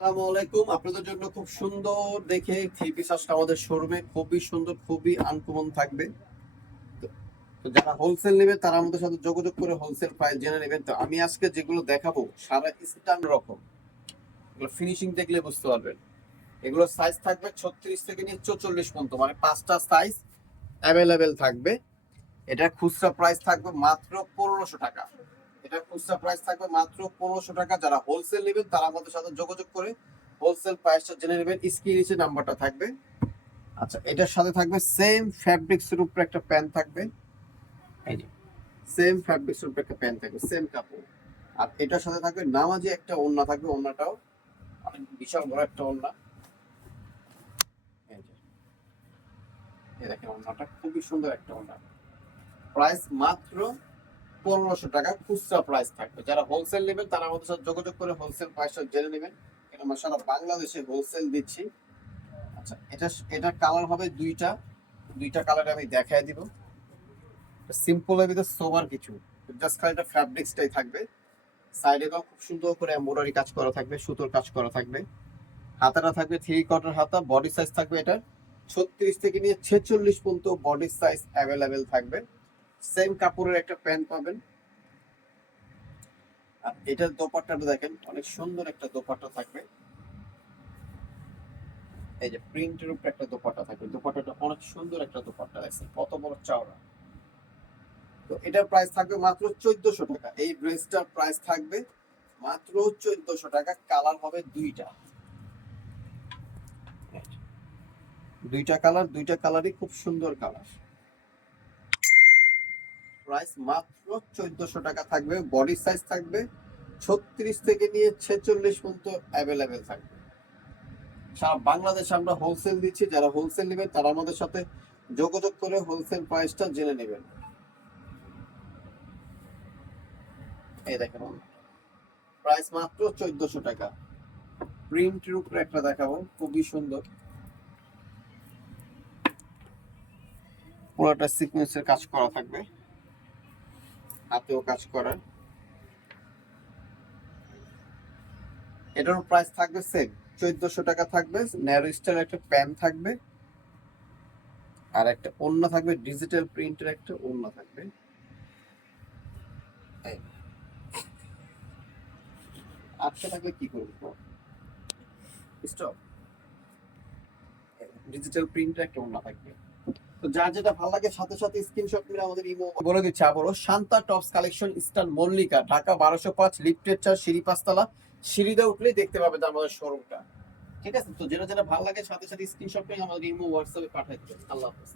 আসসালামু আলাইকুম। আপনাদের জন্য খুব সুন্দর দেখে থ্রি পিস আজকে আমাদের শোরুমে খুবই সুন্দর, খুবই আনকমন থাকবে। তো তো যারা হোলসেল নেবে তারা আমাদের সাথে যোগাযোগ করে হোলসেল প্রাইস জেনে নেবেন। তো আমি আজকে যেগুলো দেখাবো সারা স্ট্যান্ড রকম, এগুলো ফিনিশিং দেখলে বুঝতে পারবেন। এগুলো সাইজ থাকবে 36 থেকে নিয়ে 44 পর্যন্ত, মানে 5টা সাইজ অ্যাভেলেবেল থাকবে। এটা খুচরা প্রাইস থাকবে মাত্র 1500 টাকা। এটা খুচরা প্রাইস থাকবে মাত্র 1500 টাকা। যারা হোলসেল নেবেন তারা আমাদের সাথে যোগাযোগ করে হোলসেল প্রাইসটা জেনে নেবেন। স্ক্রিনে নিচে নাম্বারটা থাকবে। আচ্ছা, এটার সাথে থাকবে সেম ফ্যাব্রিক্স এর উপরে একটা প্যান্ট থাকবে। এই যে সেম ফ্যাব্রিক্স এর উপরে একটা প্যান্ট থাকবে, সেম কাপড়। আর এটার সাথে থাকবে নামাজি একটা ওড়না থাকবে। ওড়নাটাও অনেক বিশাল বড় একটা ওড়না। এই যে এই দেখেন, ওড়নাটা খুবই সুন্দর একটা ওড়না। প্রাইস মাত্র 1500 টাকা খুচরা প্রাইস থাকবে। যারা হোলসেল নেবেন তারা আমাদের সাথে যোগাযোগ করে হোলসেল প্রাইসটা জেনে নেবেন। এটা আমরা সারা বাংলাদেশে হোলসেল দিচ্ছি। আচ্ছা, এটা কালার হবে দুইটা। দুইটা কালার আমি দেখাই দিব। সিম্পল এর ভিতরে সোবার কিছু, জাস্ট খালি এটা ফ্যাব্রিক্সটাই থাকবে। সাইডে খুব সুন্দর করে এমব্রয়ডারি কাজ করা থাকবে, সুতোর কাজ করা থাকবে। হাতাটা থাকবে 3/4 হাতা। বডি সাইজ থাকবে এটা 36 থেকে নিয়ে 46 পর্যন্ত বডি সাইজ অ্যাভেলেবেল থাকবে। সেম কাপড়ের একটা প্যান্ট পাবেন। আর এটার দোপাট্টাটা দেখেন, অনেক সুন্দর একটা দোপাট্টা থাকবে। এই যে প্রিন্টের উপরে একটা দোপাট্টা থাকবে। দোপাট্টাটা অনেক সুন্দর একটা দোপাট্টা, দেখছেন কত বড় চওড়া। তো এটার প্রাইস থাকবে মাত্র 1400 টাকা। এই ড্রেসটার প্রাইস থাকবে মাত্র 1400 টাকা। কালার হবে দুইটা, দুইটা কালার, দুইটা কালারই খুব সুন্দর কালার। প্রাইস মাত্র 1400 টাকা থাকবে। বডি সাইজ থাকবে 36 থেকে নিয়ে 46 পর্যন্ত অ্যাভেলেবেল থাকবে। সারা বাংলাদেশে আমরা হোলসেল দিচ্ছি। যারা হোলসেল নেবেন তারা আমাদের সাথে যোগাযোগ করে হোলসেল প্রাইসটা জেনে নেবেন। এই দেখেন, প্রাইস মাত্র 1400 টাকা। প্রিন্টের উপরে একটা দেখাবো, খুবই সুন্দর। পুরোটা সিকোয়েন্সের কাজ করা থাকবে, হাতেও কাজ করা। এটার প্রাইস থাকবে সেম 1400 টাকা থাকবে। ন্যারো স্টাইল একটা প্যান্ট থাকবে, আর একটা ওড়না থাকবে, ডিজিটাল প্রিন্টের একটা ওড়না থাকবে। আটটা থাকলে কি করবো, স্টপ। ডিজিটাল প্রিন্টের একটা ওড়না থাকবে। তো যার যেটা ভালো লাগে সাথে সাথে স্ক্রিনশট মেরে আমাদের ইমো বলে দিচ্ছি আবারও। শান্তা টপস কালেকশন, স্টান মল্লিকা, ঢাকা 1205, লিফটের 4, সিঁড়ি 5তলা। সিঁড়িতে উঠলেই দেখতে পাবে আমাদের শোরুমটা। ঠিক আছে, তো যেটা যেটা ভালো লাগে সাথে সাথে স্ক্রিনশট মেরে আমাদের ইমো হোয়াটসঅ্যাপে পাঠিয়ে দিবেন। আল্লাহ হাফেজ।